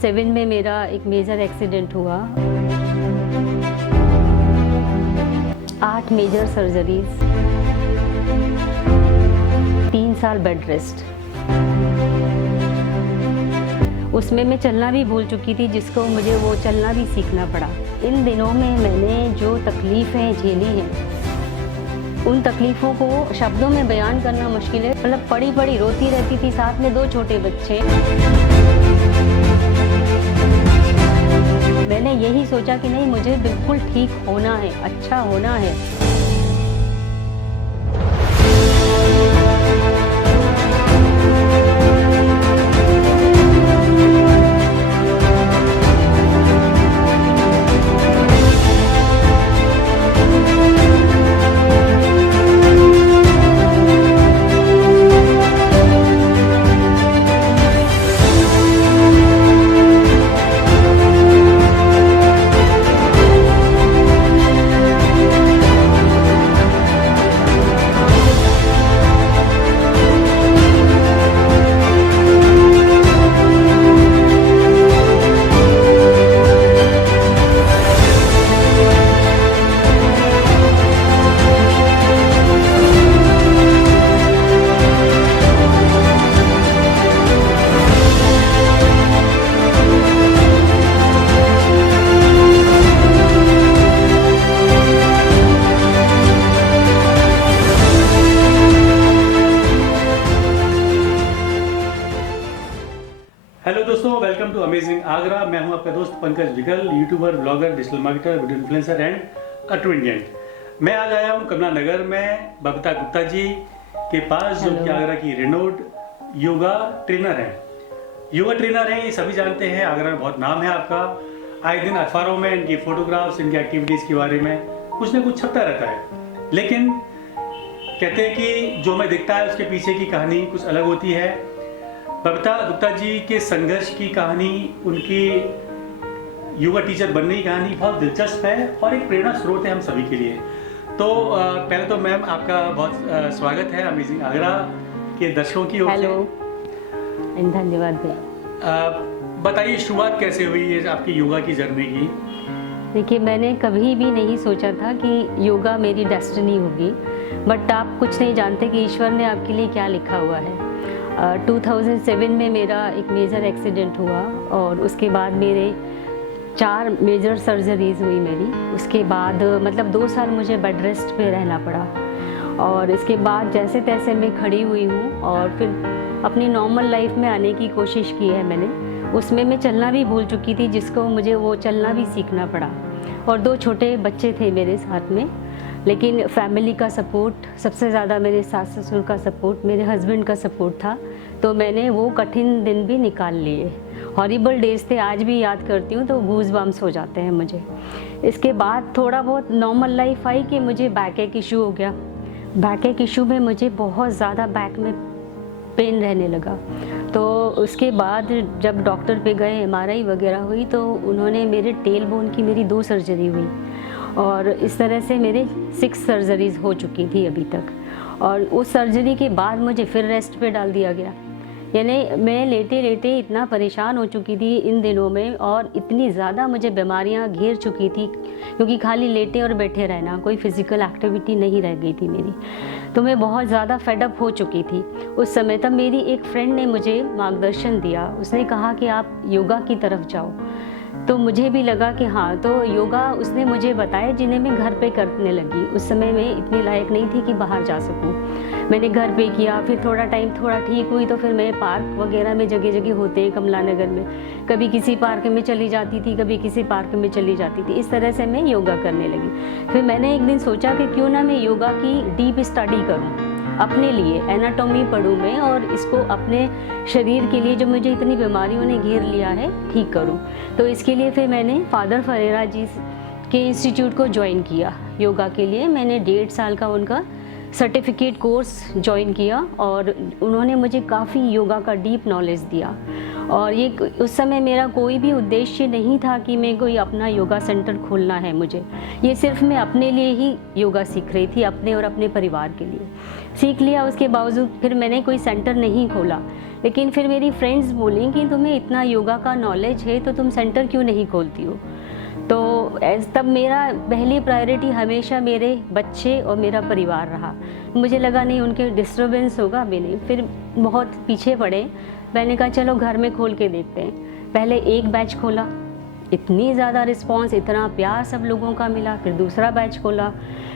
2007 में मेरा एक मेजर एक्सीडेंट हुआ। 8 मेजर सर्जरीज, 3 साल बेड रेस्ट। उसमें मैं चलना भी भूल चुकी थी, जिसको मुझे वो चलना भी सीखना पड़ा। इन दिनों में मैंने जो तकलीफ़ें झेली हैं, उन तकलीफ़ों को शब्दों में बयान करना मुश्किल है। मतलब पड़ी पड़ी रोती रहती थी, साथ में 2 छोटे बच्चे। मैंने यही सोचा कि नहीं, मुझे बिल्कुल ठीक होना है, अच्छा होना है। हेलो दोस्तों, वेलकम टू अमेजिंग आगरा। मैं हूं आपका दोस्त पंकज विकल, YouTuber, blogger, digital marketer, video influencer and a true Indian. मैं आज आया हूं कमला नगर में बबीता गुप्ता जी के पास, जो कि आगरा की रेनोड योगा ट्रेनर हैं। योगा ट्रेनर हैं, ये सभी जानते हैं, आगरा में बहुत नाम है आपका। आए दिन अखबारों में इनकी फोटोग्राफ्स, इनकी एक्टिविटीज़ के बारे में कुछ ना कुछ छपता रहता है। लेकिन कहते हैं कि जो हमें दिखता है उसके पीछे की कहानी कुछ अलग होती है। बबीता गुप्ता जी के संघर्ष की कहानी, उनकी योगा टीचर बनने की कहानी बहुत दिलचस्प है और एक प्रेरणा स्रोत है हम सभी के लिए। तो पहले तो मैम, आपका बहुत स्वागत है अमेजिंग आगरा के दर्शकों की ओर से। हेलो, धन्यवाद भैया। बताइए, शुरुआत कैसे हुई है आपकी योगा की जर्नी की? देखिए, मैंने कभी भी नहीं सोचा था कि योगा मेरी डेस्टिनी होगी, बट आप कुछ नहीं जानते कि ईश्वर ने आपके लिए क्या लिखा हुआ है। 2007 में मेरा एक मेजर एक्सीडेंट हुआ और उसके बाद मेरे 4 मेजर सर्जरीज हुई मेरी। उसके बाद मतलब 2 साल मुझे बेड रेस्ट पे रहना पड़ा और इसके बाद जैसे तैसे मैं खड़ी हुई हूँ और फिर अपनी नॉर्मल लाइफ में आने की कोशिश की है मैंने। उसमें मैं चलना भी भूल चुकी थी, जिसको मुझे वो चलना भी सीखना पड़ा। और 2 छोटे बच्चे थे मेरे साथ में, लेकिन फैमिली का सपोर्ट, सबसे ज़्यादा मेरे सास ससुर का सपोर्ट, मेरे हस्बैंड का सपोर्ट था, तो मैंने वो कठिन दिन भी निकाल लिए। हॉरिबल डेज थे, आज भी याद करती हूँ तो गूज बम्स हो जाते हैं मुझे। इसके बाद थोड़ा बहुत नॉर्मल लाइफ आई कि मुझे बैक एक इशू हो गया। बैक एक इशू में मुझे बहुत ज़्यादा बैक में पेन रहने लगा। तो उसके बाद जब डॉक्टर पे गए, MRI वगैरह हुई, तो उन्होंने मेरे टेल बोन की मेरी 2 सर्जरी हुई और इस तरह से मेरे 6 सर्जरीज हो चुकी थी अभी तक। और उस सर्जरी के बाद मुझे फिर रेस्ट पे डाल दिया गया। यानी मैं लेटे लेटे इतना परेशान हो चुकी थी इन दिनों में, और इतनी ज़्यादा मुझे बीमारियां घेर चुकी थी, क्योंकि खाली लेटे और बैठे रहना, कोई फिज़िकल एक्टिविटी नहीं रह गई थी मेरी। तो मैं बहुत ज़्यादा फेडअप हो चुकी थी उस समय। तब मेरी एक फ्रेंड ने मुझे मार्गदर्शन दिया, उसने कहा कि आप योगा की तरफ जाओ। तो मुझे भी लगा कि हाँ, तो योगा उसने मुझे बताया, जिन्हें मैं घर पे करने लगी। उस समय मैं इतनी लायक नहीं थी कि बाहर जा सकूं। मैंने घर पे किया, फिर थोड़ा टाइम थोड़ा ठीक हुई तो फिर मैं पार्क वगैरह में, जगह जगह होते हैं कमला नगर में, कभी किसी पार्क में चली जाती थी, कभी किसी पार्क में चली जाती थी। इस तरह से मैं योगा करने लगी। फिर मैंने एक दिन सोचा कि क्यों ना मैं योगा की डीप स्टडी करूँ, अपने लिए एनाटॉमी पढ़ूँ मैं, और इसको अपने शरीर के लिए, जो मुझे इतनी बीमारियों ने घेर लिया है, ठीक करूँ। तो इसके लिए फिर मैंने फादर फरेरा जी के इंस्टीट्यूट को ज्वाइन किया योगा के लिए। मैंने 1.5 साल का उनका सर्टिफिकेट कोर्स ज्वाइन किया और उन्होंने मुझे काफ़ी योगा का डीप नॉलेज दिया। और ये उस समय मेरा कोई भी उद्देश्य नहीं था कि मैं कोई अपना योगा सेंटर खोलना है मुझे। ये सिर्फ मैं अपने लिए ही योगा सीख रही थी, अपने और अपने परिवार के लिए सीख लिया। उसके बावजूद फिर मैंने कोई सेंटर नहीं खोला। लेकिन फिर मेरी फ्रेंड्स बोली कि तुम्हें इतना योगा का नॉलेज है तो तुम सेंटर क्यों नहीं खोलती हो। तो तब मेरा पहली प्रायोरिटी हमेशा मेरे बच्चे और मेरा परिवार रहा। मुझे लगा नहीं उनके डिस्टर्बेंस होगा भी नहीं। फिर बहुत पीछे पड़े, मैंने कहा चलो घर में खोल के देखते हैं। पहले एक बैच खोला, इतनी ज़्यादा रिस्पांस, इतना प्यार सब लोगों का मिला। फिर दूसरा बैच खोला,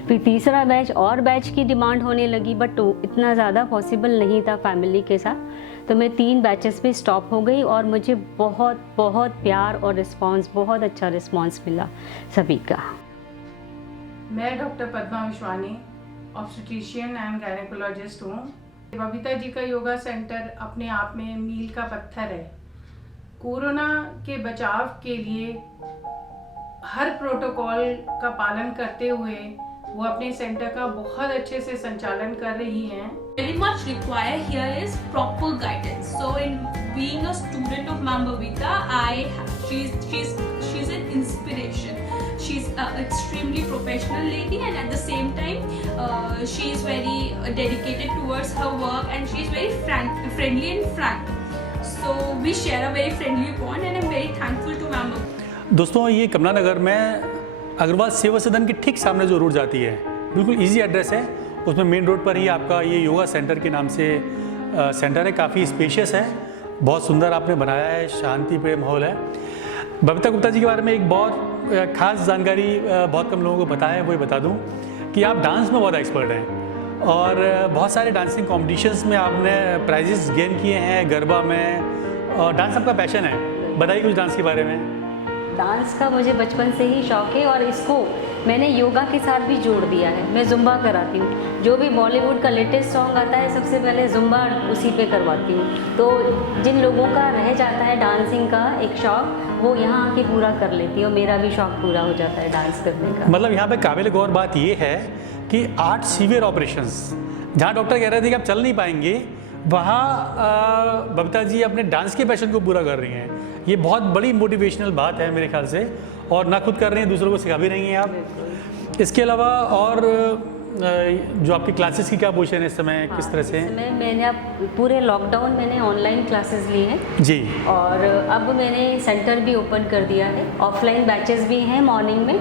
फिर तीसरा बैच, और बैच की डिमांड होने लगी, बट इतना ज़्यादा पॉसिबल नहीं था फैमिली के साथ। तो मैं 3 बैचेस पे स्टॉप हो गई और मुझे बहुत बहुत प्यार और रिस्पांस, बहुत अच्छा रिस्पांस मिला सभी का। मैं doctor Padma Vishwani, obstetrician and gynaecologist हूँ। बबीता जी का योगा सेंटर अपने आप में मील का पत्थर है। कोरोना के बचाव के लिए हर प्रोटोकॉल का पालन करते हुए वो अपने सेंटर का बहुत अच्छे से संचालन कर रही हैं। Very much required here is proper guidance. So in being a student of Ma'am Babita, she's an inspiration. She's an extremely professional lady, and at the same time, she is very dedicated towards her work, and she is very friendly and frank. So we share a very friendly bond, and I'm very thankful to Ma'am Babita. दोस्तों, ये कमला नगर में अग्रवाल सेवा सदन के ठीक सामने जो road जाती है, बिल्कुल इजी एड्रेस है। उसमें मेन रोड पर ही आपका ये योगा सेंटर के नाम से सेंटर है। काफ़ी स्पेशियस है, बहुत सुंदर आपने बनाया है, शांति पे माहौल है। बबीता गुप्ता जी के बारे में एक बहुत ख़ास जानकारी बहुत कम लोगों को पता है, वही बता दूं कि आप डांस में बहुत एक्सपर्ट हैं और बहुत सारे डांसिंग कॉम्पिटिशन्स में आपने प्राइजेस गेन किए हैं, गरबा में, और डांस आपका पैशन है। बताइए कुछ डांस के बारे में। डांस का मुझे बचपन से ही शौक है और इसको मैंने योगा के साथ भी जोड़ दिया है। मैं जुम्बा कराती हूँ, जो भी बॉलीवुड का लेटेस्ट सॉन्ग आता है सबसे पहले जुम्बा उसी पे करवाती हूँ। तो जिन लोगों का रह जाता है डांसिंग का एक शौक, वो यहाँ आके पूरा कर लेती है और मेरा भी शौक पूरा हो जाता है डांस करने का। मतलब यहाँ पे काबिल गौर बात ये है कि 8 सीवियर ऑपरेशंस जहाँ डॉक्टर कह रहे थे कि आप चल नहीं पाएंगे, वहाँ बबीता जी अपने डांस के पैशन को पूरा कर रही हैं। ये बहुत बड़ी मोटिवेशनल बात है मेरे ख्याल से, और ना खुद कर रही हैं, दूसरों को सिखा भी रही हैं आप। इसके अलावा और जो आपकी क्लासेस की क्या पोजीशन है इस समय, किस तरह से? मैंने अब पूरे लॉकडाउन मैंने ऑनलाइन क्लासेस ली हैं जी, और अब मैंने सेंटर भी ओपन कर दिया है। ऑफलाइन बैचेस भी हैं, मॉर्निंग में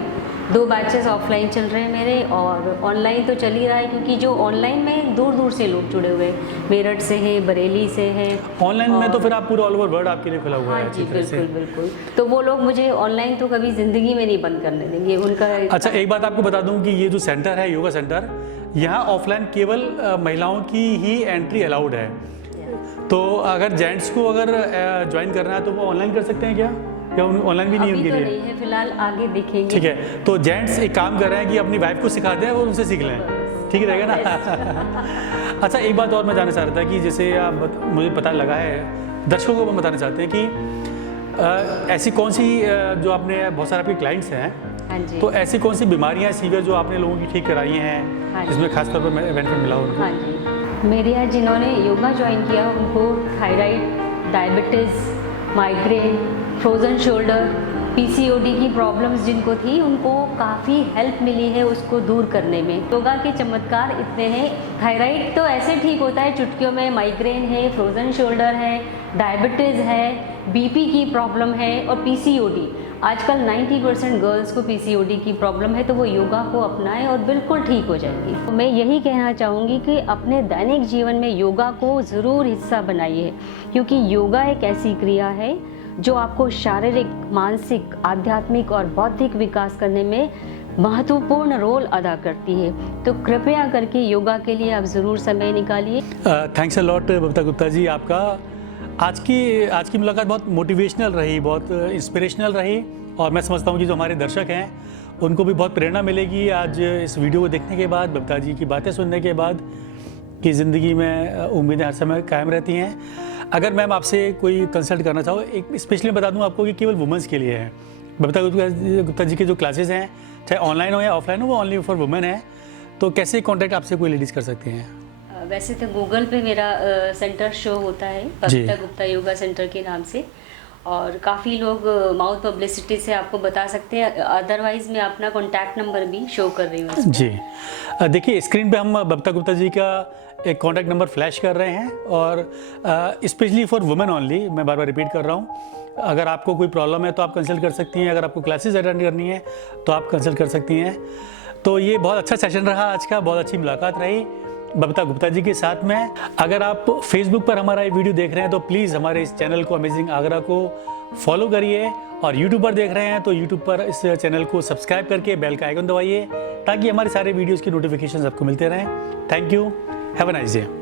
2 बैचेस ऑफलाइन चल रहे हैं मेरे, और ऑनलाइन तो चल ही रहा है क्योंकि जो ऑनलाइन में दूर दूर से लोग जुड़े हुए हैं, मेरठ से हैं, बरेली से हैं। ऑनलाइन में तो फिर आप पूरा ऑल ओवर वर्ल्ड आपके लिए खुला हुआ है। हाँ जी, बिल्कुल बिल्कुल। तो वो लोग मुझे ऑनलाइन तो कभी ज़िंदगी में नहीं बंद करने देंगे उनका। अच्छा, एक बात आपको बता दूं कि ये जो सेंटर है, योगा सेंटर, यहाँ ऑफलाइन केवल महिलाओं की ही एंट्री अलाउड है। तो अगर जेंट्स को अगर ज्वाइन करना है तो वो ऑनलाइन कर सकते हैं क्या, या ऑनलाइन भी नहीं है उनके लिए? नहीं है फिलहाल, आगे देखेंगे। ठीक है, तो जेंट्स एक काम कर रहे हैं कि अपनी वाइफ को सिखा दें, वो उनसे सीख लें, ठीक रहेगा ना? अच्छा, एक बात और मैं जानना चाह रहा था कि जैसे आप मुझे पता लगा है, दर्शकों को हम बताना चाहते हैं कि ऐसी कौन सी जो आपने बहुत सारे आपके क्लाइंट्स हैं, हाँ जी, तो ऐसी कौन सी बीमारियां सीवियर जो आपने लोगों की ठीक कराई हैं, हाँ जी, जिसमें खासतौर पर बेनिफिट मिला हो उनको? हाँ जी, मेरे यहाँ जिन्होंने योगा ज्वाइन किया उनको thyroid, diabetes, migraine, frozen shoulder, PCOD की प्रॉब्लम्स जिनको थी, उनको काफ़ी हेल्प मिली है उसको दूर करने में। योगा के चमत्कार इतने हैं। थायराइड तो ऐसे ठीक होता है चुटकियों में, माइग्रेन है, फ्रोज़न शोल्डर है, डायबिटीज़ है, बीपी की प्रॉब्लम है, और पीसीओडी। आजकल 90% गर्ल्स को पीसीओडी की प्रॉब्लम है, तो वो योगा को अपनाएं और बिल्कुल ठीक हो जाएंगी। तो मैं यही कहना चाहूँगी कि अपने दैनिक जीवन में योगा को ज़रूर हिस्सा बनाइए, क्योंकि योगा एक ऐसी क्रिया है जो आपको शारीरिक, मानसिक, आध्यात्मिक और बौद्धिक विकास करने में महत्वपूर्ण रोल अदा करती है। तो कृपया करके योगा के लिए आप ज़रूर समय निकालिए। Thanks a lot Babita Gupta ji. आपका आज की मुलाकात बहुत मोटिवेशनल रही, बहुत इंस्पिरेशनल रही, और मैं समझता हूँ कि जो हमारे दर्शक हैं उनको भी बहुत प्रेरणा मिलेगी आज इस वीडियो को देखने के बाद, बबीता जी की बातें सुनने के बाद, कि ज़िंदगी में उम्मीदें हर समय कायम रहती हैं। अगर मैम आपसे कोई कंसल्ट करना चाहो, एक स्पेशली बता दूं आपको कि केवल वुमेंस के लिए है। बबीता गुप्ता जी के जो क्लासेस हैं, चाहे ऑनलाइन हो या ऑफलाइन हो, वो ओनली फॉर वुमेन है। तो कैसे कॉन्टैक्ट आपसे कोई लेडीज़ कर सकते हैं? वैसे तो गूगल पे मेरा सेंटर शो होता है, जी। बबीता गुप्ता योगा सेंटर के नाम से, और काफ़ी लोग माउथ पब्लिसिटी से आपको बता सकते हैं। अदरवाइज मैं अपना कॉन्टैक्ट नंबर भी शो कर रही हूँ इसमें। जी, देखिए स्क्रीन पे हम बबीता गुप्ता जी का एक कॉन्टैक्ट नंबर फ्लैश कर रहे हैं, और स्पेशली फॉर वुमेन ओनली, मैं बार बार रिपीट कर रहा हूँ, अगर आपको कोई प्रॉब्लम है तो आप कंसल्ट कर सकती हैं, अगर आपको क्लासेस अटेंड करनी है तो आप कंसल्ट कर सकती हैं। तो ये बहुत अच्छा सेशन रहा आज का, बहुत अच्छी मुलाकात रही बबीता गुप्ता जी के साथ में। अगर आप फेसबुक पर हमारा ये वीडियो देख रहे हैं तो प्लीज़ हमारे इस चैनल को अमेजिंग आगरा को फॉलो करिए, और यूट्यूब पर देख रहे हैं तो यूट्यूब पर इस चैनल को सब्सक्राइब करके बेल का आइकन दबाइए ताकि हमारे सारे वीडियोज़ की नोटिफिकेशन आपको मिलते रहें। Thank you, have a nice day.